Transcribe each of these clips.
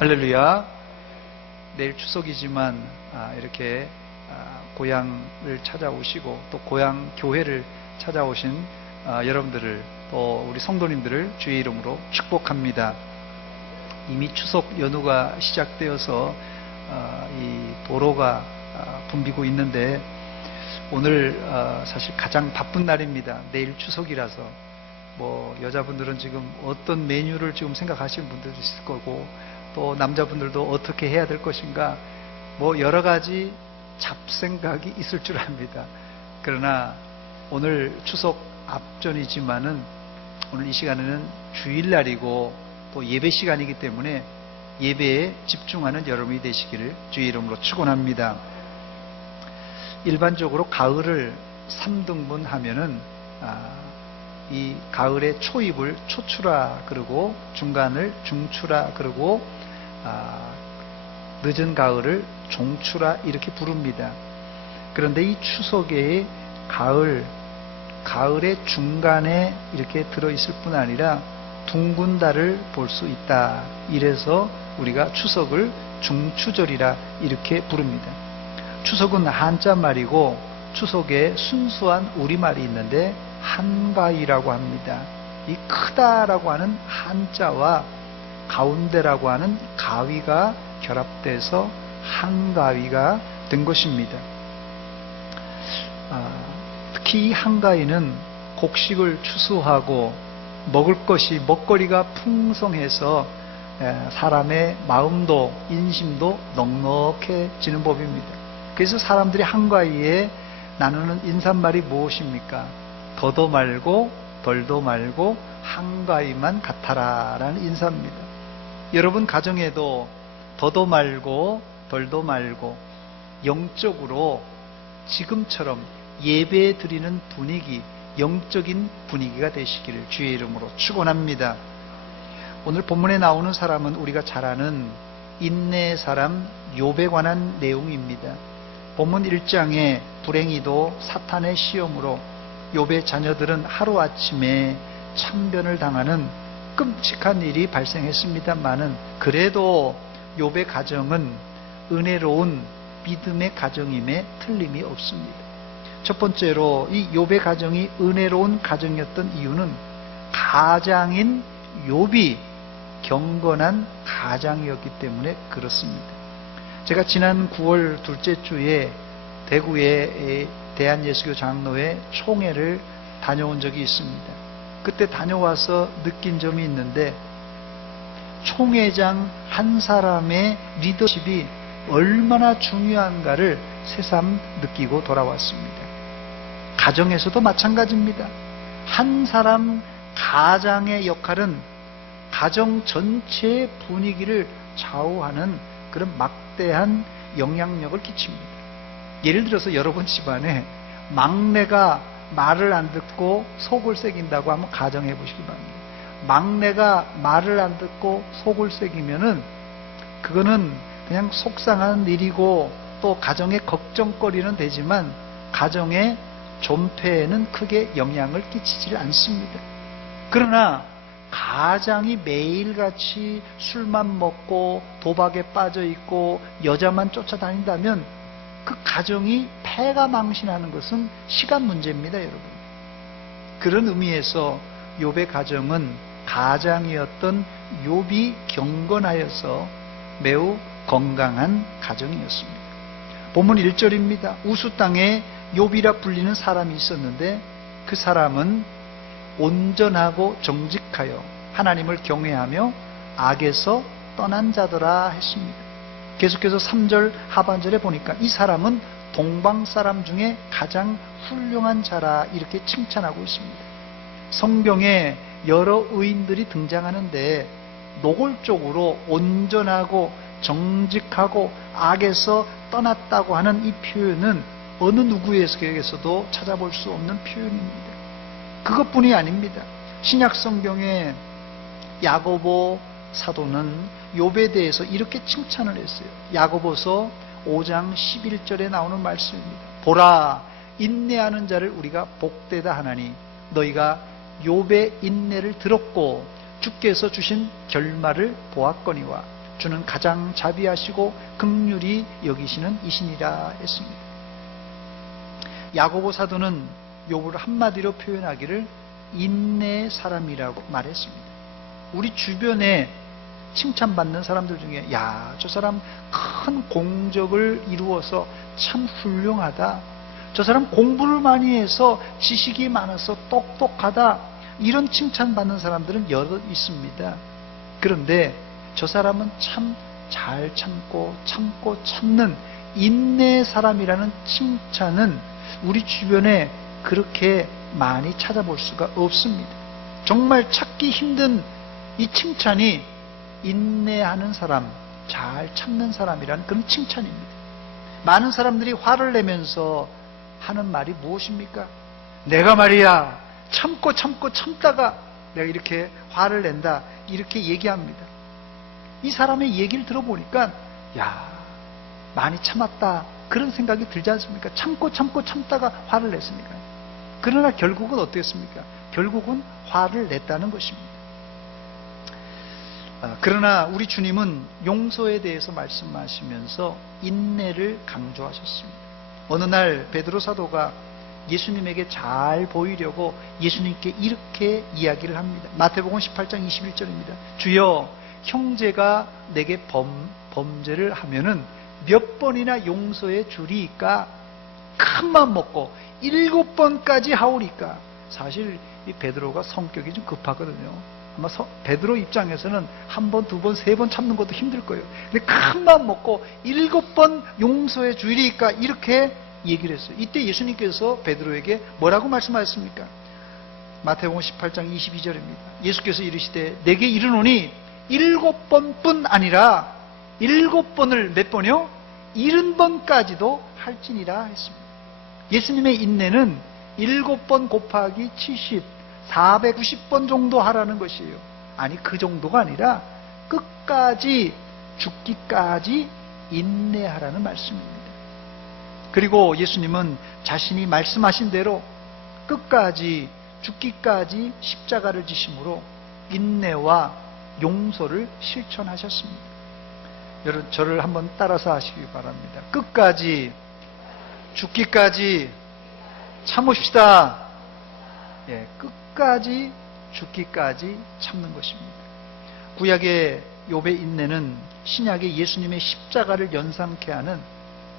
할렐루야. 내일 추석이지만 이렇게 고향을 찾아오시고 또 고향 교회를 찾아오신 여러분들을 또 우리 성도님들을 주의 이름으로 축복합니다. 이미 추석 연휴가 시작되어서 이 도로가 붐비고 있는데 오늘 사실 가장 바쁜 날입니다. 내일 추석이라서 뭐 여자분들은 지금 어떤 메뉴를 지금 생각하시는 분들도 있을 거고 또 남자분들도 어떻게 해야 될 것인가 뭐 여러 가지 잡생각이 있을 줄 압니다. 그러나 오늘 추석 앞전이지만은 오늘 이 시간에는 주일날이고 또 예배 시간이기 때문에 예배에 집중하는 여러분이 되시기를 주의 이름으로 축원합니다. 일반적으로 가을을 3등분 하면은 이 가을의 초입을 초추라 그러고 중간을 중추라 그러고 늦은 가을을 종추라 이렇게 부릅니다. 그런데 이 추석의 가을의 중간에 이렇게 들어있을 뿐 아니라 둥근 달을 볼 수 있다. 이래서 우리가 추석을 중추절이라 이렇게 부릅니다. 추석은 한자 말이고 추석에 순수한 우리말이 있는데 한가위라고 합니다. 이 크다라고 하는 한자와 가운데라고 하는 가위가 결합돼서 한가위가 된 것입니다. 특히 이 한가위는 곡식을 추수하고 먹거리가 풍성해서 사람의 마음도 인심도 넉넉해지는 법입니다. 그래서 사람들이 한가위에 나누는 인사말이 무엇입니까? 더도 말고 덜도 말고 한가위만 같아라 라는 인사입니다. 여러분 가정에도 더도 말고 덜도 말고 영적으로 지금처럼 예배 드리는 분위기, 영적인 분위기가 되시기를 주의 이름으로 축원합니다. 오늘 본문에 나오는 사람은 우리가 잘 아는 인내의 사람 욥에 관한 내용입니다. 본문 1장에 불행히도 사탄의 시험으로 욥의 자녀들은 하루아침에 참변을 당하는 끔찍한 일이 발생했습니다마는 그래도 욥의 가정은 은혜로운 믿음의 가정임에 틀림이 없습니다. 첫 번째로 이 욥의 가정이 은혜로운 가정이었던 이유는 가장인 욥이 경건한 가장이었기 때문에 그렇습니다. 제가 지난 9월 둘째 주에 대구의 대한예수교 장로회 총회를 다녀온 적이 있습니다. 그때 다녀와서 느낀 점이 있는데 총회장 한 사람의 리더십이 얼마나 중요한가를 새삼 느끼고 돌아왔습니다. 가정에서도 마찬가지입니다. 한 사람 가장의 역할은 가정 전체의 분위기를 좌우하는 그런 막대한 영향력을 끼칩니다. 예를 들어서 여러분 집안에 막내가 말을 안 듣고 속을 새긴다고 한번 가정해 보시기 바랍니다. 막내가 말을 안 듣고 속을 새기면은 그거는 그냥 속상한 일이고 또 가정의 걱정거리는 되지만 가정의 존폐에는 크게 영향을 끼치지 않습니다. 그러나 가장이 매일같이 술만 먹고 도박에 빠져 있고 여자만 쫓아다닌다면 그 가정이 폐가 망신하는 것은 시간 문제입니다, 여러분. 그런 의미에서 욥의 가정은 가장이었던 욥이 경건하여서 매우 건강한 가정이었습니다. 본문 1절입니다. 우수 땅에 욥이라 불리는 사람이 있었는데 그 사람은 온전하고 정직하여 하나님을 경외하며 악에서 떠난 자더라 했습니다. 계속해서 3절 하반절에 보니까 이 사람은 동방 사람 중에 가장 훌륭한 자라 이렇게 칭찬하고 있습니다. 성경에 여러 의인들이 등장하는데 노골적으로 온전하고 정직하고 악에서 떠났다고 하는 이 표현은 어느 누구에게서도 찾아볼 수 없는 표현입니다. 그것뿐이 아닙니다. 신약 성경에 야고보 사도는 욥에 대해서 이렇게 칭찬을 했어요. 야고보서 5장 11절에 나오는 말씀입니다. 보라, 인내하는 자를 우리가 복되다 하나니 너희가 욥의 인내를 들었고 주께서 주신 결말을 보았거니와 주는 가장 자비하시고 긍휼히 여기시는 이신이라 했습니다. 야고보 사도는 욥을 한마디로 표현하기를 인내의 사람이라고 말했습니다. 우리 주변에 칭찬받는 사람들 중에 야, 저 사람 큰 공적을 이루어서 참 훌륭하다, 저 사람 공부를 많이 해서 지식이 많아서 똑똑하다, 이런 칭찬받는 사람들은 여럿 있습니다. 그런데 저 사람은 참 잘 참고 참는 인내의 사람이라는 칭찬은 우리 주변에 그렇게 많이 찾아볼 수가 없습니다. 정말 찾기 힘든 이 칭찬이 인내하는 사람, 잘 참는 사람이라는 그런 칭찬입니다. 많은 사람들이 화를 내면서 하는 말이 무엇입니까? 내가 말이야 참다가 내가 이렇게 화를 낸다, 이렇게 얘기합니다. 이 사람의 얘기를 들어보니까 야, 많이 참았다, 그런 생각이 들지 않습니까? 참다가 화를 냈으니까. 그러나 결국은 어떻겠습니까? 결국은 화를 냈다는 것입니다. 그러나 우리 주님은 용서에 대해서 말씀하시면서 인내를 강조하셨습니다. 어느 날 베드로 사도가 예수님에게 잘 보이려고 예수님께 이렇게 이야기를 합니다. 마태복음 18장 21절입니다. 주여, 형제가 내게 범죄를 하면은 몇 번이나 용서해 주리이까? 큰맘 먹고 7번까지 하오리까? 사실 이 베드로가 성격이 좀 급하거든요. 아마 베드로 입장에서는 1번, 2번, 3번 참는 것도 힘들 거예요. 근데 큰맘 먹고 7번 용서해 주리이까? 이렇게 얘기를 했어요. 이때 예수님께서 베드로에게 뭐라고 말씀하셨습니까? 마태복음 18장 22절입니다. 예수께서 이르시되 내게 이르노니 7번뿐 아니라 7번을 몇 번이요? 70번까지도 할지니라 했습니다. 예수님의 인내는 7번 곱하기 70, 490번 정도 하라는 것이에요. 아니, 그 정도가 아니라 끝까지, 죽기까지 인내하라는 말씀입니다. 그리고 예수님은 자신이 말씀하신 대로 끝까지, 죽기까지 십자가를 지심으로 인내와 용서를 실천하셨습니다. 여러분, 저를 한번 따라서 하시기 바랍니다. 끝까지, 죽기까지 참으십시다. 예, 끝까지, 죽기까지 참는 것입니다. 구약의 욥의 인내는 신약의 예수님의 십자가를 연상케 하는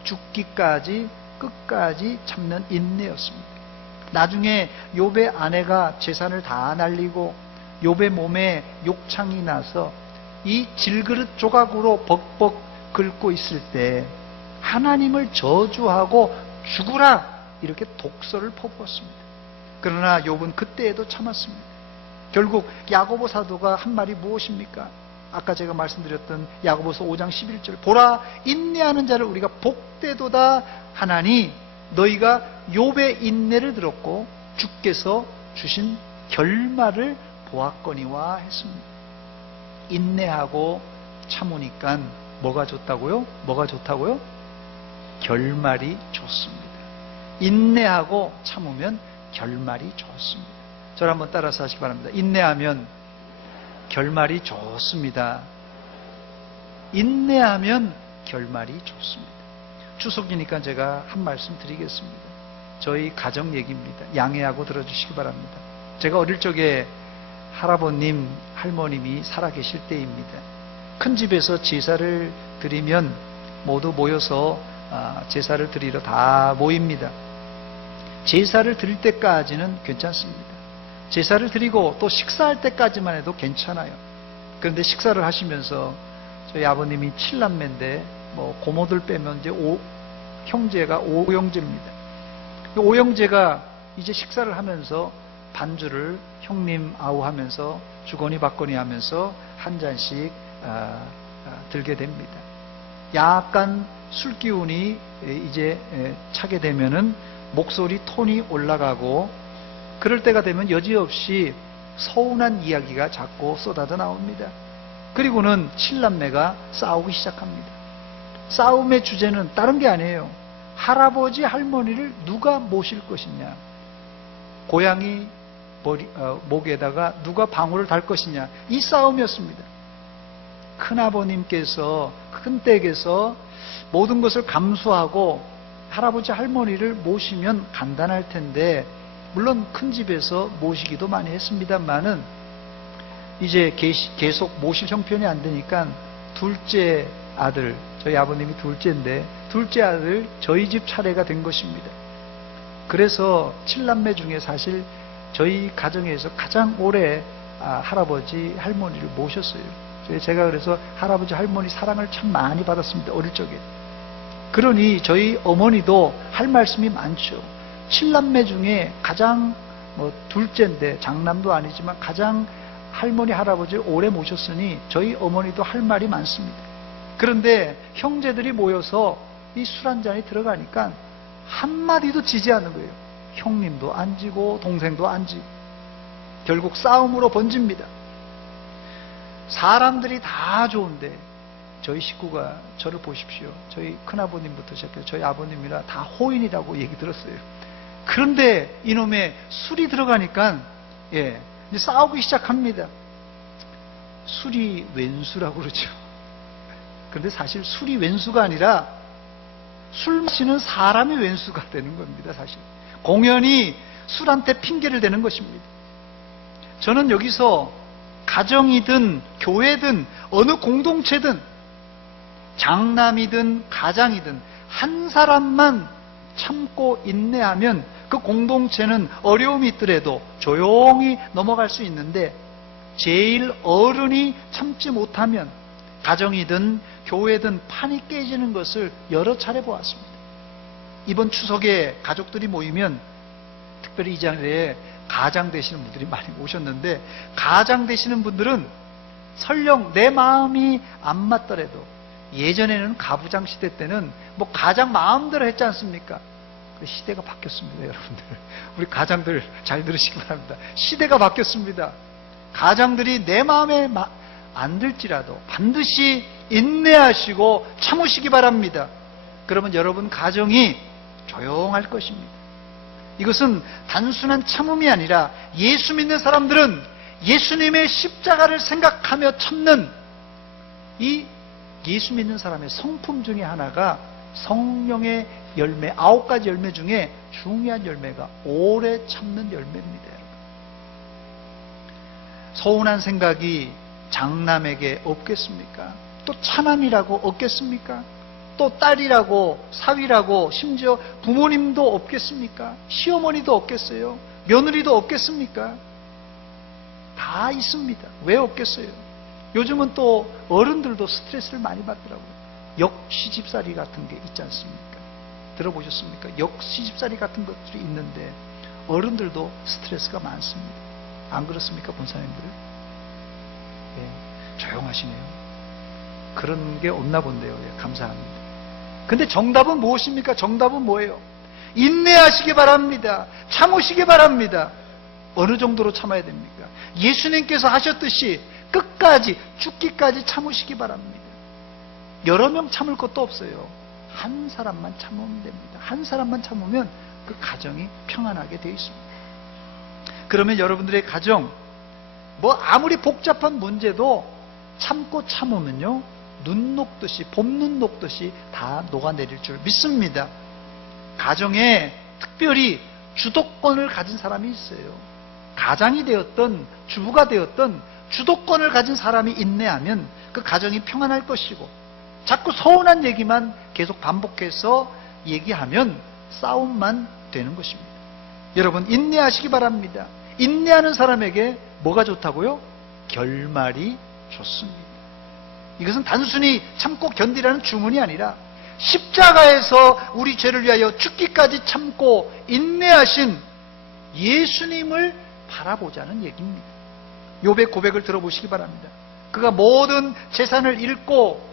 죽기까지, 끝까지 참는 인내였습니다. 나중에 욥의 아내가 재산을 다 날리고 욥의 몸에 욕창이 나서 이 질그릇 조각으로 벅벅 긁고 있을 때 하나님을 저주하고 죽으라, 이렇게 독설을 퍼부었습니다. 그러나 욥은 그때에도 참았습니다. 결국 야고보 사도가 한 말이 무엇입니까? 아까 제가 말씀드렸던 야고보서 5장 11절, 보라, 인내하는 자를 우리가 복되도다 하나니 너희가 욥의 인내를 들었고 주께서 주신 결말을 보았거니와 했습니다. 인내하고 참으니까 뭐가 좋다고요? 뭐가 좋다고요? 결말이 좋습니다. 인내하고 참으면 결말이 좋습니다. 저를 한번 따라서 하시기 바랍니다. 인내하면 결말이 좋습니다. 인내하면 결말이 좋습니다. 추석이니까 제가 한 말씀 드리겠습니다. 저희 가정 얘기입니다. 양해하고 들어주시기 바랍니다. 제가 어릴 적에 할아버님, 할머님이 살아계실 때입니다. 큰 집에서 제사를 드리면 모두 모여서 제사를 드리러 다 모입니다. 제사를 드릴 때까지는 괜찮습니다. 제사를 드리고 또 식사할 때까지만 해도 괜찮아요. 그런데 식사를 하시면서 저희 아버님이 7남매인데 고모들 빼면 이제 형제가 5형제입니다. 5형제가 이제 식사를 하면서 반주를 형님 아우 하면서 주거니 받거니 하면서 한 잔씩 들게 됩니다. 약간 술 기운이 이제 차게 되면은 목소리 톤이 올라가고, 그럴 때가 되면 여지없이 서운한 이야기가 자꾸 쏟아져 나옵니다. 그리고는 7남매가 싸우기 시작합니다. 싸움의 주제는 다른 게 아니에요. 할아버지 할머니를 누가 모실 것이냐, 고양이 목에다가 누가 방울을 달 것이냐, 이 싸움이었습니다. 큰아버님께서 큰 댁에서 모든 것을 감수하고 할아버지 할머니를 모시면 간단할 텐데, 물론 큰 집에서 모시기도 많이 했습니다만은 이제 계속 모실 형편이 안 되니까 둘째 아들, 저희 아버님이 둘째인데 둘째 아들 저희 집 차례가 된 것입니다. 그래서 7남매 중에 사실 저희 가정에서 가장 오래 할아버지 할머니를 모셨어요. 제가 그래서 할아버지 할머니 사랑을 참 많이 받았습니다, 어릴 적에. 그러니 저희 어머니도 할 말씀이 많죠. 7남매 중에 가장 둘째인데 장남도 아니지만 가장 할머니 할아버지를 오래 모셨으니 저희 어머니도 할 말이 많습니다. 그런데 형제들이 모여서 이 술 한 잔이 들어가니까 한마디도 지지 않는 거예요. 형님도 안 지고 동생도 안 지고 결국 싸움으로 번집니다. 사람들이 다 좋은데 저희 식구가 저를 보십시오. 저희 큰아버님부터 시작해서 저희 아버님이라 다 호인이라고 얘기 들었어요. 그런데 이놈의 술이 들어가니까 이제 싸우기 시작합니다. 술이 왼수라고 그러죠. 그런데 사실 술이 왼수가 아니라 술 마시는 사람이 왼수가 되는 겁니다. 사실 공연히 술한테 핑계를 대는 것입니다. 저는 여기서 가정이든 교회든 어느 공동체든 장남이든 가장이든 한 사람만 참고 인내하면 그 공동체는 어려움이 있더라도 조용히 넘어갈 수 있는데, 제일 어른이 참지 못하면 가정이든 교회든 판이 깨지는 것을 여러 차례 보았습니다. 이번 추석에 가족들이 모이면 특별히 이 자리에 가장 되시는 분들이 많이 오셨는데, 가장 되시는 분들은 설령 내 마음이 안 맞더라도, 예전에는 가부장 시대 때는 가장 마음대로 했지 않습니까? 시대가 바뀌었습니다, 여러분들. 우리 가장들 잘 들으시기 바랍니다. 시대가 바뀌었습니다. 가장들이 내 마음에 안 들지라도 반드시 인내하시고 참으시기 바랍니다. 그러면 여러분 가정이 조용할 것입니다. 이것은 단순한 참음이 아니라 예수 믿는 사람들은 예수님의 십자가를 생각하며 참는 이 예수 믿는 사람의 성품 중에 하나가 성령의 열매, 9가지 열매 중에 중요한 열매가 오래 참는 열매입니다. 여러분. 서운한 생각이 장남에게 없겠습니까? 또 차남이라고 없겠습니까? 또 딸이라고, 사위라고, 심지어 부모님도 없겠습니까? 시어머니도 없겠어요? 며느리도 없겠습니까? 다 있습니다. 왜 없겠어요? 요즘은 또 어른들도 스트레스를 많이 받더라고요. 역시집살이 같은 게 있지 않습니까? 들어보셨습니까? 역시집살이 같은 것들이 있는데 어른들도 스트레스가 많습니다. 안 그렇습니까, 본사님들? 네, 조용하시네요. 그런 게 없나 본데요. 예, 감사합니다. 근데 정답은 무엇입니까? 정답은 뭐예요? 인내하시기 바랍니다. 참으시기 바랍니다. 어느 정도로 참아야 됩니까? 예수님께서 하셨듯이 끝까지, 죽기까지 참으시기 바랍니다. 여러 명 참을 것도 없어요. 한 사람만 참으면 됩니다. 한 사람만 참으면 그 가정이 평안하게 되어 있습니다. 그러면 여러분들의 가정, 아무리 복잡한 문제도 참고 참으면요, 눈 녹듯이, 봄눈 녹듯이 다 녹아내릴 줄 믿습니다. 가정에 특별히 주도권을 가진 사람이 있어요. 가장이 되었던, 주부가 되었던 주도권을 가진 사람이 인내하면 그 가정이 평안할 것이고, 자꾸 서운한 얘기만 계속 반복해서 얘기하면 싸움만 되는 것입니다. 여러분, 인내하시기 바랍니다. 인내하는 사람에게 뭐가 좋다고요? 결말이 좋습니다. 이것은 단순히 참고 견디라는 주문이 아니라 십자가에서 우리 죄를 위하여 죽기까지 참고 인내하신 예수님을 바라보자는 얘기입니다. 욥의 고백을 들어보시기 바랍니다. 그가 모든 재산을 잃고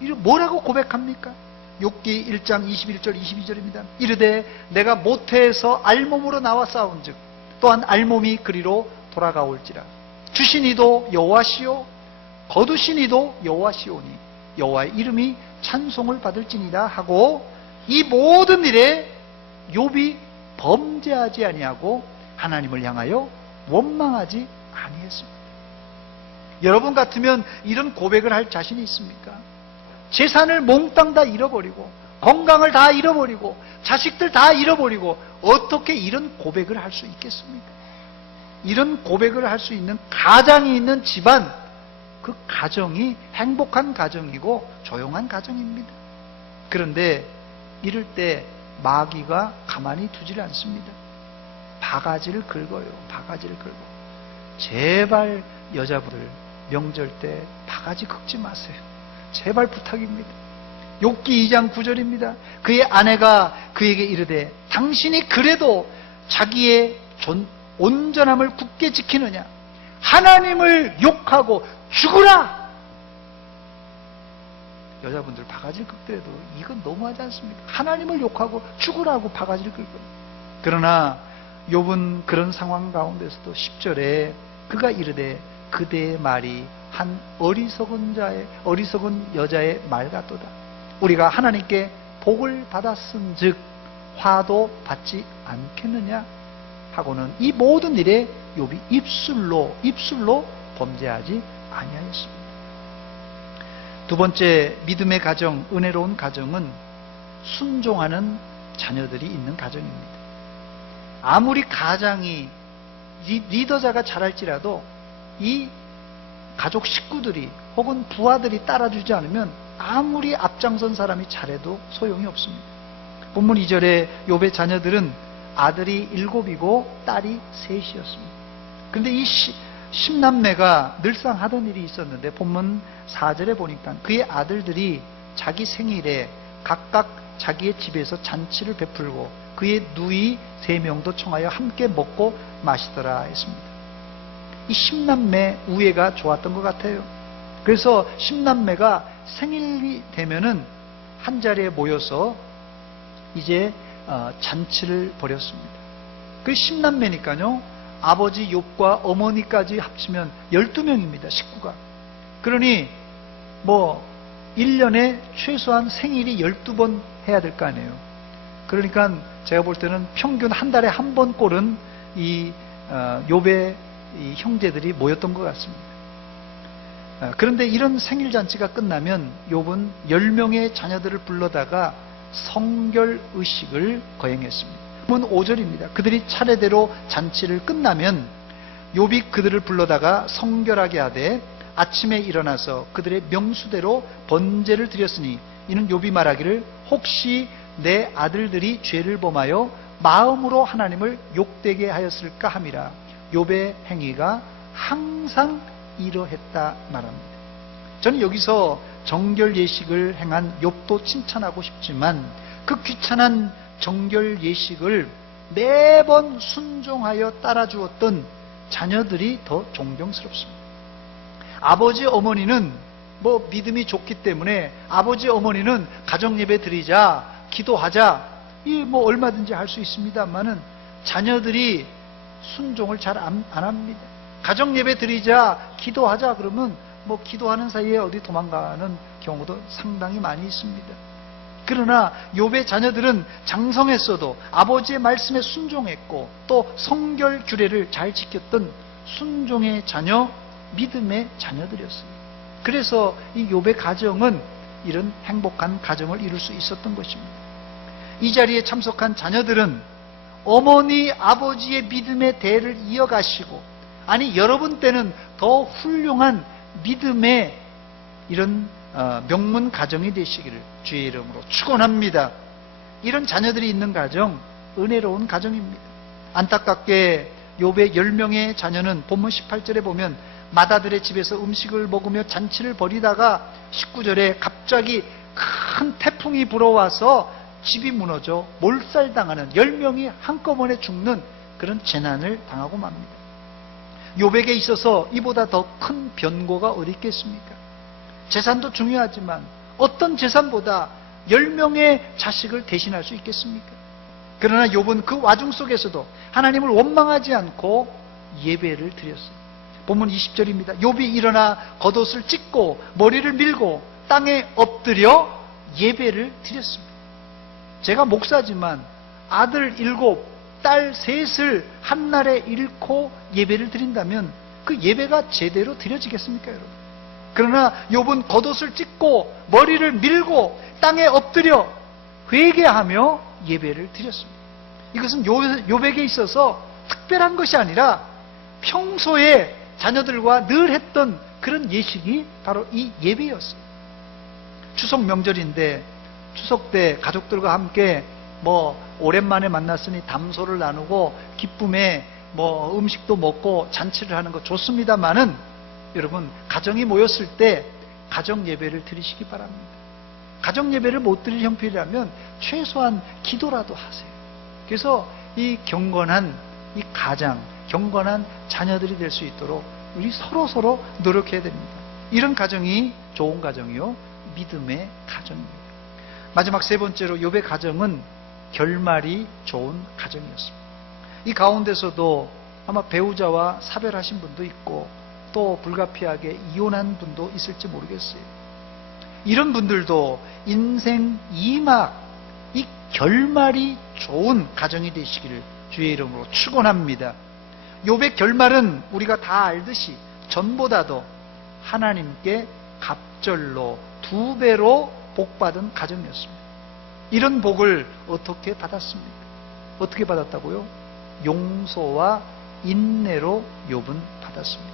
뭐라고 고백합니까? 욥기 1장 21절 22절입니다. 이르되 내가 모태에서 알몸으로 나와 싸운즉 또한 알몸이 그리로 돌아가올지라. 주신 이도 여호와시요 거두신 이도 여호와시오니 여호와의 이름이 찬송을 받을지니라 하고, 이 모든 일에 욥이 범죄하지 아니하고 하나님을 향하여 원망하지 아니했습니다. 여러분 같으면 이런 고백을 할 자신이 있습니까? 재산을 몽땅 다 잃어버리고 건강을 다 잃어버리고 자식들 다 잃어버리고 어떻게 이런 고백을 할 수 있겠습니까? 이런 고백을 할 수 있는 가장이 있는 집안, 그 가정이 행복한 가정이고 조용한 가정입니다. 그런데 이럴 때 마귀가 가만히 두질 않습니다. 바가지를 긁어요. 바가지를 긁어. 제발 여자분들 명절 때 바가지 긁지 마세요. 제발 부탁입니다. 욥기 2장 9절입니다. 그의 아내가 그에게 이르되 당신이 그래도 자기의 온전함을 굳게 지키느냐? 하나님을 욕하고 죽으라! 여자분들 바가지를 긁더라도 이건 너무하지 않습니까? 하나님을 욕하고 죽으라고 바가지를 긁어요. 그러나 욥은 그런 상황 가운데서도 10절에 그가 이르되 그대의 말이 한 어리석은 여자의 말 같도다. 우리가 하나님께 복을 받았은즉 화도 받지 않겠느냐 하고는 이 모든 일에 욥이 입술로 범죄하지 아니하였습니다. 두 번째, 믿음의 가정, 은혜로운 가정은 순종하는 자녀들이 있는 가정입니다. 아무리 가장이 리더자가 잘할지라도 이 가족 식구들이 혹은 부하들이 따라주지 않으면 아무리 앞장선 사람이 잘해도 소용이 없습니다. 본문 2절에 욥의 자녀들은 아들이 7이고 딸이 3이었습니다. 그런데 이 10남매가 늘상 하던 일이 있었는데 본문 4절에 보니까 그의 아들들이 자기 생일에 각각 자기의 집에서 잔치를 베풀고 그의 누이 3명도 청하여 함께 먹고 마시더라 했습니다. 이 10남매 우애가 좋았던 것 같아요. 그래서 10남매가 생일이 되면은 한 자리에 모여서 이제 잔치를 벌였습니다. 그 10남매니까요 아버지 욥과 어머니까지 합치면 12명입니다 식구가. 그러니 1년에 최소한 생일이 12번 해야 될 거 아니에요. 그러니까 제가 볼 때는 평균 한 달에 한 번 꼴은 이 욥의 이 형제들이 모였던 것 같습니다. 그런데 이런 생일잔치가 끝나면 욥은 10명의 자녀들을 불러다가 성결의식을 거행했습니다. 문 5절입니다. 그들이 차례대로 잔치를 끝나면 욥이 그들을 불러다가 성결하게 하되 아침에 일어나서 그들의 명수대로 번제를 드렸으니 이는 욥이 말하기를 혹시 내 아들들이 죄를 범하여 마음으로 하나님을 욕되게 하였을까 함이라. 욥의 행위가 항상 이러했다 말합니다. 저는 여기서 정결 예식을 행한 욥도 칭찬하고 싶지만 그 귀찮은 정결 예식을 매번 순종하여 따라주었던 자녀들이 더 존경스럽습니다. 아버지 어머니는 믿음이 좋기 때문에 아버지 어머니는 가정 예배 드리자, 기도하자, 얼마든지 할 수 있습니다만은 자녀들이 순종을 잘 안 합니다. 가정 예배 드리자, 기도하자 그러면 기도하는 사이에 어디 도망가는 경우도 상당히 많이 있습니다. 그러나 욥의 자녀들은 장성했어도 아버지의 말씀에 순종했고 또 성결 규례를 잘 지켰던 순종의 자녀, 믿음의 자녀들이었어요. 그래서 이 욥의 가정은 이런 행복한 가정을 이룰 수 있었던 것입니다. 이 자리에 참석한 자녀들은 어머니, 아버지의 믿음의 대를 이어가시고 여러분 때는 더 훌륭한 믿음의 이런 명문 가정이 되시기를 주의 이름으로 축원합니다. 이런 자녀들이 있는 가정, 은혜로운 가정입니다. 안타깝게 욥의 10명의 자녀는 본문 18절에 보면 맏아들의 집에서 음식을 먹으며 잔치를 벌이다가 19절에 갑자기 큰 태풍이 불어와서 집이 무너져 몰살당하는 10명이 한꺼번에 죽는 그런 재난을 당하고 맙니다. 욥에게 있어서 이보다 더 큰 변고가 어디 있겠습니까? 재산도 중요하지만 어떤 재산보다 10명의 자식을 대신할 수 있겠습니까? 그러나 욥은 그 와중 속에서도 하나님을 원망하지 않고 예배를 드렸어요. 본문 20절입니다. 욥이 일어나 겉옷을 찢고 머리를 밀고 땅에 엎드려 예배를 드렸습니다. 제가 목사지만 아들 7, 딸 3을 한날에 잃고 예배를 드린다면 그 예배가 제대로 드려지겠습니까, 여러분? 그러나 욥은 겉옷을 찢고 머리를 밀고 땅에 엎드려 회개하며 예배를 드렸습니다. 이것은 욥에게 있어서 특별한 것이 아니라 평소에 자녀들과 늘 했던 그런 예식이 바로 이 예배였어요. 추석 명절인데 추석 때 가족들과 함께 오랜만에 만났으니 담소를 나누고 기쁨에 음식도 먹고 잔치를 하는 거 좋습니다만은 여러분, 가정이 모였을 때 가정 예배를 드리시기 바랍니다. 가정 예배를 못 드릴 형편이라면 최소한 기도라도 하세요. 그래서 이 경건한 이 가장, 경건한 자녀들이 될 수 있도록 우리 서로 노력해야 됩니다. 이런 가정이 좋은 가정이요, 믿음의 가정입니다. 마지막 세 번째로 욥의 가정은 결말이 좋은 가정이었습니다. 이 가운데서도 아마 배우자와 사별하신 분도 있고 또 불가피하게 이혼한 분도 있을지 모르겠어요. 이런 분들도 인생 2막 이 결말이 좋은 가정이 되시기를 주의 이름으로 축원합니다. 욥의 결말은 우리가 다 알듯이 전보다도 하나님께 갑절로 2배로 복받은 가정이었습니다. 이런 복을 어떻게 받았습니까? 어떻게 받았다고요? 용서와 인내로 욥은 받았습니다.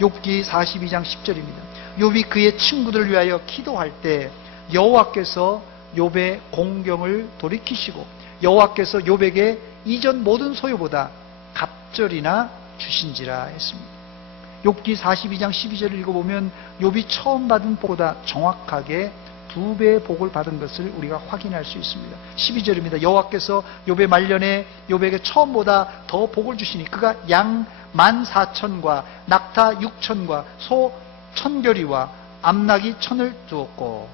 욥기 42장 10절입니다. 욥이 그의 친구들을 위하여 기도할 때 여호와께서 욥의 공경을 돌이키시고 여호와께서 욥에게 이전 모든 소유보다 갑절이나 주신지라 했습니다. 욥기 42장 12절을 읽어보면 욥이 처음 받은 복보다 정확하게 2배의 복을 받은 것을 우리가 확인할 수 있습니다. 12절입니다. 여호와께서 욥의 말년에 욥에게 처음보다 더 복을 주시니 그가 양 14,000과 낙타 6,000과 소 1,000결이와 암낙이 1,000을 주었고,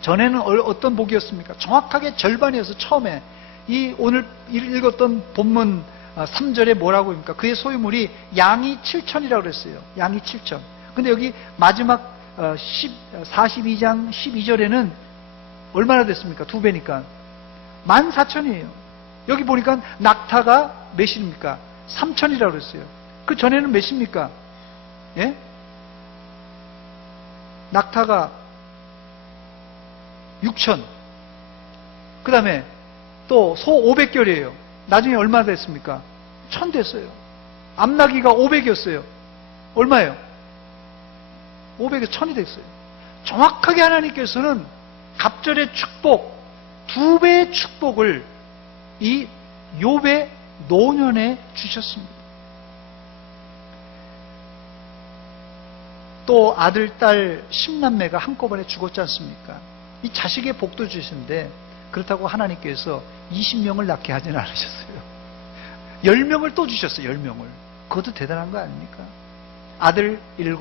전에는 어떤 복이었습니까? 정확하게 절반이어서 처음에 이 오늘 읽었던 본문 3절에 뭐라고 합니까? 그의 소유물이 양이 7,000이라고 그랬어요. 양이 7,000. 근데 여기 마지막 42장 12절에는 얼마나 됐습니까? 2배니까 14,000이에요. 여기 보니까 낙타가 몇입니까? 3,000이라고 그랬어요. 그 전에는 몇입니까? 예? 낙타가 6,000. 그 다음에 또 소 500결이에요. 나중에 얼마 됐습니까? 1,000 됐어요. 암나귀가 500이었어요. 얼마예요? 500에서 1,000이 됐어요. 정확하게 하나님께서는 갑절의 축복, 2배의 축복을 이 욥의 노년에 주셨습니다. 또 아들, 딸 10남매가 한꺼번에 죽었지 않습니까? 이 자식의 복도 주시는데 그렇다고 하나님께서 20명을 낳게 하지는 않으셨어요. 10명을 또 주셨어요. 10명을. 그것도 대단한 거 아닙니까? 아들 7,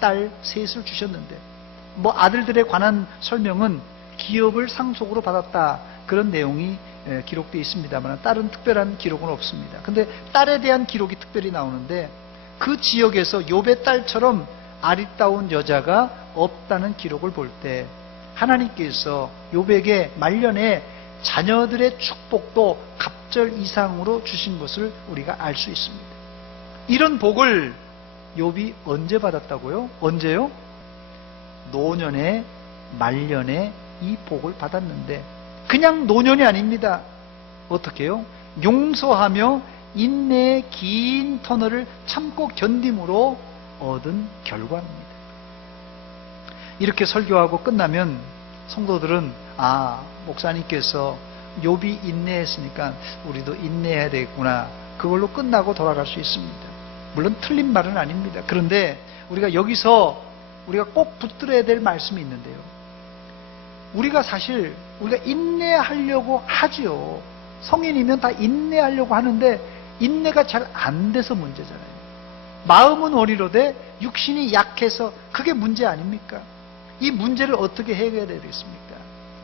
딸 3을 주셨는데 아들들에 관한 설명은 기업을 상속으로 받았다, 그런 내용이 기록되어 있습니다만 딸은 특별한 기록은 없습니다. 근데 딸에 대한 기록이 특별히 나오는데 그 지역에서 욥의 딸처럼 아리따운 여자가 없다는 기록을 볼 때 하나님께서 욥에게 말년에 자녀들의 축복도 갑절 이상으로 주신 것을 우리가 알 수 있습니다. 이런 복을 욥이 언제 받았다고요? 언제요? 노년에, 말년에 이 복을 받았는데 그냥 노년이 아닙니다. 어떻게 해요? 용서하며 인내의 긴 터널을 참고 견딤으로 얻은 결과입니다. 이렇게 설교하고 끝나면 성도들은 목사님께서 욥이 인내했으니까 우리도 인내해야 되겠구나, 그걸로 끝나고 돌아갈 수 있습니다. 물론 틀린 말은 아닙니다. 그런데 우리가 여기서 우리가 꼭 붙들어야 될 말씀이 있는데요. 우리가 인내하려고 하지요. 성인이면 다 인내하려고 하는데 인내가 잘 안 돼서 문제잖아요. 마음은 어리로되 육신이 약해서 그게 문제 아닙니까? 이 문제를 어떻게 해결해야 되겠습니까?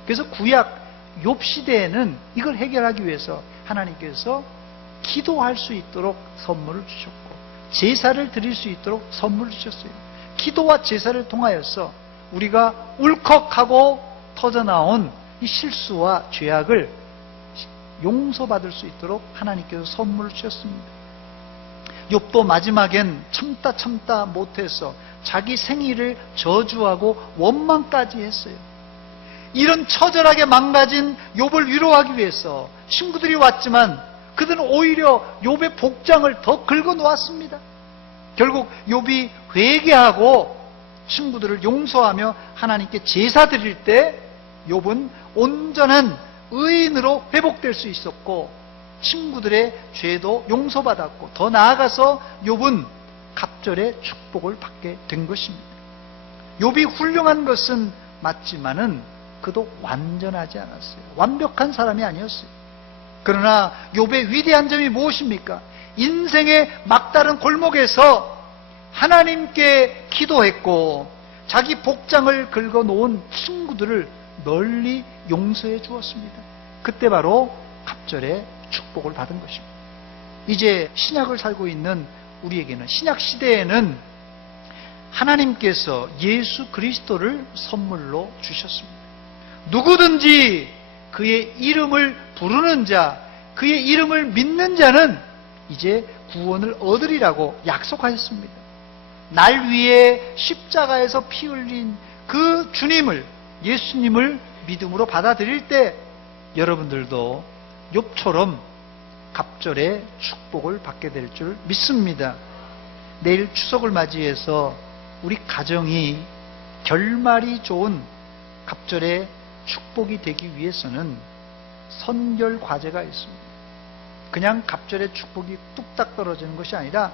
그래서 구약 욥 시대에는 이걸 해결하기 위해서 하나님께서 기도할 수 있도록 선물을 주셨고 제사를 드릴 수 있도록 선물을 주셨어요. 기도와 제사를 통하여서 우리가 울컥하고 터져나온 이 실수와 죄악을 용서받을 수 있도록 하나님께서 선물을 주셨습니다. 욥도 마지막엔 참다 못해서 자기 생일을 저주하고 원망까지 했어요. 이런 처절하게 망가진 욥을 위로하기 위해서 친구들이 왔지만 그들은 오히려 욥의 복장을 더 긁어 놓았습니다. 결국 욥이 회개하고 친구들을 용서하며 하나님께 제사 드릴 때 욥은 온전한 의인으로 회복될 수 있었고 친구들의 죄도 용서받았고 더 나아가서 욥은 갑절의 축복을 받게 된 것입니다. 욥이 훌륭한 것은 맞지만은 그도 완전하지 않았어요. 완벽한 사람이 아니었어요. 그러나 욥의 위대한 점이 무엇입니까? 인생의 막다른 골목에서 하나님께 기도했고 자기 복장을 긁어놓은 친구들을 널리 용서해 주었습니다. 그때 바로 갑절의 축복을 받은 것입니다. 이제 신약을 살고 있는 우리에게는, 신약 시대에는 하나님께서 예수 그리스도를 선물로 주셨습니다. 누구든지 그의 이름을 부르는 자, 그의 이름을 믿는 자는 이제 구원을 얻으리라고 약속하셨습니다. 날 위해 십자가에서 피 흘린 그 주님을, 예수님을 믿음으로 받아들일 때 여러분들도 욥처럼 갑절의 축복을 받게 될 줄 믿습니다. 내일 추석을 맞이해서 우리 가정이 결말이 좋은 갑절의 축복이 되기 위해서는 선결 과제가 있습니다. 그냥 갑절의 축복이 뚝딱 떨어지는 것이 아니라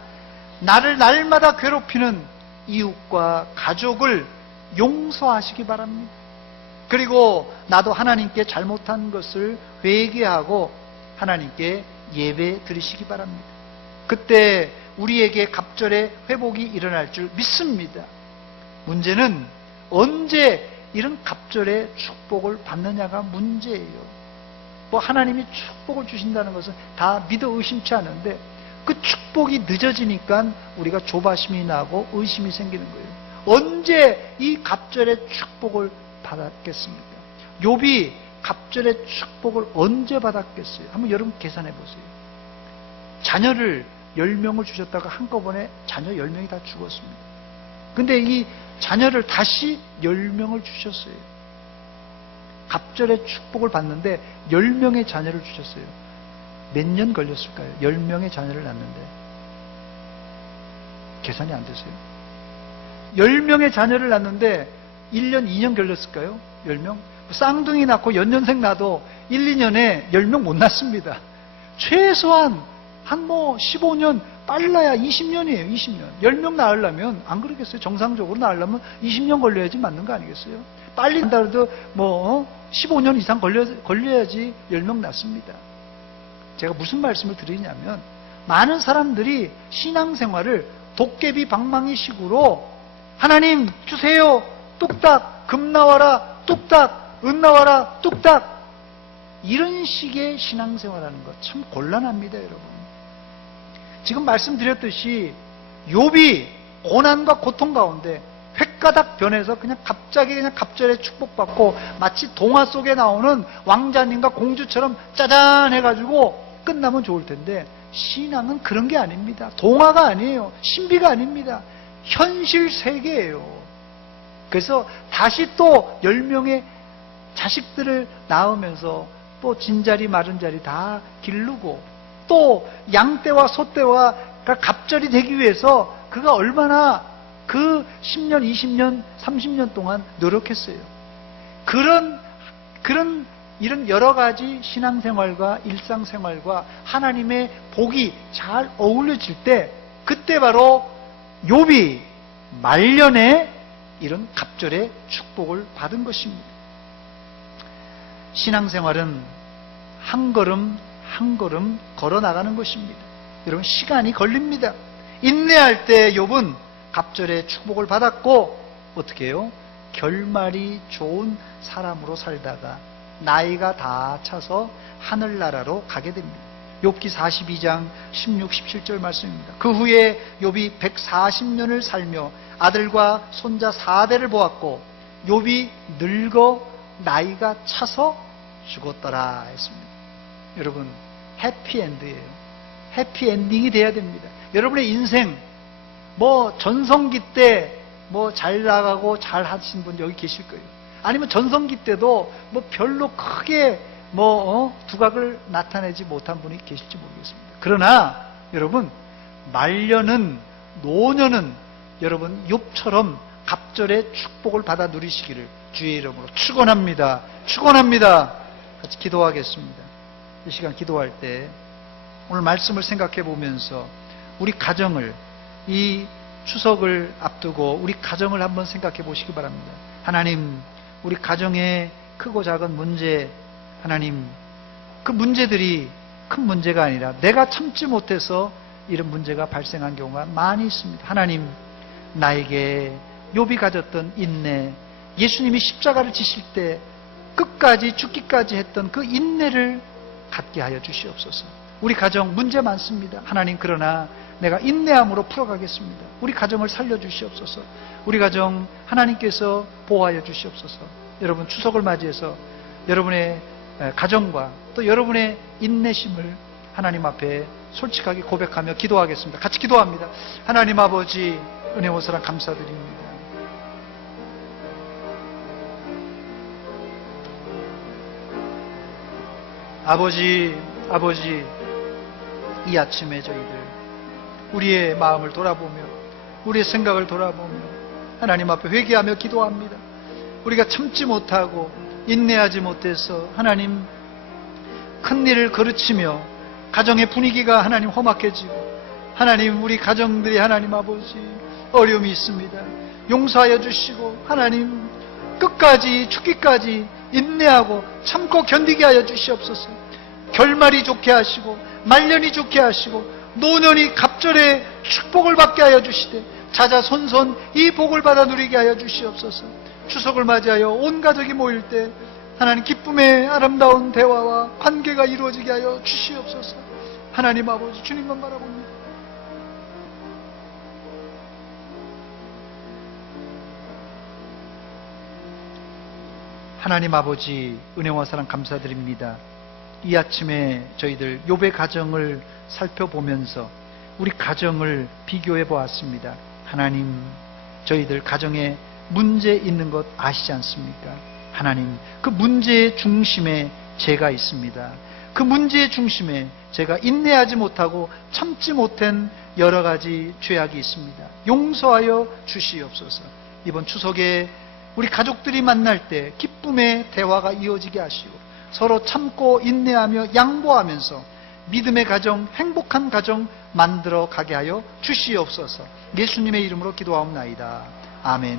나를 날마다 괴롭히는 이웃과 가족을 용서하시기 바랍니다. 그리고 나도 하나님께 잘못한 것을 회개하고 하나님께 예배 드리시기 바랍니다. 그때 우리에게 갑절의 회복이 일어날 줄 믿습니다. 문제는 언제 이런 갑절의 축복을 받느냐가 문제예요. 하나님이 축복을 주신다는 것은 다 믿어 의심치 않은데 그 축복이 늦어지니까 우리가 조바심이 나고 의심이 생기는 거예요. 언제 이 갑절의 축복을 받았겠습니까? 욥이 갑절의 축복을 언제 받았겠어요? 한번 여러분 계산해 보세요. 자녀를 10명을 주셨다가 한꺼번에 자녀 10명이 다 죽었습니다. 근데 이 자녀를 다시 10명을 주셨어요. 갑절의 축복을 받는데 10명의 자녀를 주셨어요. 몇 년 걸렸을까요? 10명의 자녀를 낳는데 계산이 안 되세요? 10명의 자녀를 낳는데 1년, 2년 걸렸을까요? 10명? 쌍둥이 낳고 연년생 낳아도 1, 2년에 10명 못 낳습니다. 최소한 한 15년, 빨라야 20년이에요. 20년. 10명 낳으려면 안 그러겠어요? 정상적으로 낳으려면 20년 걸려야지 맞는 거 아니겠어요? 빨리 낳다 그래도 15년 이상 걸려야지 10명 낳습니다. 제가 무슨 말씀을 드리냐면 많은 사람들이 신앙생활을 도깨비 방망이식으로 하나님 주세요 뚝딱, 금 나와라 뚝딱, 은 나와라 뚝딱, 이런 식의 신앙생활하는 것 참 곤란합니다. 여러분, 지금 말씀드렸듯이 욥이 고난과 고통 가운데 횟가닥 변해서 그냥 갑자기 그냥 갑절에 축복받고 마치 동화 속에 나오는 왕자님과 공주처럼 짜잔 해가지고 끝나면 좋을 텐데 신앙은 그런 게 아닙니다. 동화가 아니에요. 신비가 아닙니다. 현실 세계예요. 그래서 다시 또 10명의 자식들을 낳으면서 또 진자리 마른 자리 다 기르고 또 양떼와 소떼와 갑절이 되기 위해서 그가 얼마나 그 10년, 20년, 30년 동안 노력했어요. 이런 여러 가지 신앙생활과 일상생활과 하나님의 복이 잘 어울려질 때 그때 바로 욥이 말년에 이런 갑절의 축복을 받은 것입니다. 신앙생활은 한 걸음 한 걸음 걸어 나가는 것입니다. 여러분, 시간이 걸립니다. 인내할 때 욥은 갑절의 축복을 받았고 어떻게 해요? 결말이 좋은 사람으로 살다가 나이가 다 차서 하늘나라로 가게 됩니다. 욥기 42장 16, 17절 말씀입니다. 그 후에 욥이 140년을 살며 아들과 손자 4대를 보았고 욥이 늙어 나이가 차서 죽었더라 했습니다. 여러분, 해피엔드예요. 해피엔딩이 돼야 됩니다. 여러분의 인생, 전성기 때 잘 나가고 잘 하신 분 여기 계실 거예요. 아니면 전성기 때도 별로 크게 두각을 나타내지 못한 분이 계실지 모르겠습니다. 그러나 여러분, 말년은, 노년은 여러분 욥처럼 갑절의 축복을 받아 누리시기를 주의 이름으로 축원합니다. 축원합니다. 같이 기도하겠습니다. 이 시간 기도할 때 오늘 말씀을 생각해 보면서 우리 가정을, 이 추석을 앞두고 우리 가정을 한번 생각해 보시기 바랍니다. 하나님, 우리 가정의 크고 작은 문제, 하나님, 그 문제들이 큰 문제가 아니라 내가 참지 못해서 이런 문제가 발생한 경우가 많이 있습니다. 하나님, 나에게 욥이 가졌던 인내, 예수님이 십자가를 지실 때 끝까지 죽기까지 했던 그 인내를 갖게 하여 주시옵소서. 우리 가정 문제 많습니다. 하나님, 그러나 내가 인내함으로 풀어가겠습니다. 우리 가정을 살려주시옵소서. 우리 가정 하나님께서 보호하여 주시옵소서. 여러분, 추석을 맞이해서 여러분의 가정과 또 여러분의 인내심을 하나님 앞에 솔직하게 고백하며 기도하겠습니다. 같이 기도합니다. 하나님 아버지, 은혜와 사랑 감사드립니다. 아버지, 이 아침에 저희들 우리의 마음을 돌아보며 우리의 생각을 돌아보며 하나님 앞에 회개하며 기도합니다. 우리가 참지 못하고 인내하지 못해서 하나님 큰 일을 거르치며 가정의 분위기가 하나님 험악해지고 하나님, 우리 가정들이 하나님 아버지 어려움이 있습니다. 용서하여 주시고 하나님 끝까지 죽기까지 인내하고 참고 견디게 하여 주시옵소서. 결말이 좋게 하시고 말년이 좋게 하시고 노년이 갑절의 축복을 받게 하여 주시되 자자손손 이 복을 받아 누리게 하여 주시옵소서. 추석을 맞이하여 온 가족이 모일 때 하나님 기쁨의 아름다운 대화와 관계가 이루어지게 하여 주시옵소서. 하나님 아버지, 주님만 바라봅니다. 하나님 아버지, 은혜와 사랑 감사드립니다. 이 아침에 저희들 욥의 가정을 살펴보면서 우리 가정을 비교해 보았습니다. 하나님, 저희들 가정에 문제 있는 것 아시지 않습니까? 하나님, 그 문제의 중심에 제가 있습니다. 그 문제의 중심에 제가 인내하지 못하고 참지 못한 여러 가지 죄악이 있습니다. 용서하여 주시옵소서. 이번 추석에 우리 가족들이 만날 때 기쁨의 대화가 이어지게 하시고 서로 참고 인내하며 양보하면서 믿음의 가정, 행복한 가정 만들어 가게 하여 주시옵소서. 예수님의 이름으로 기도하옵나이다. 아멘.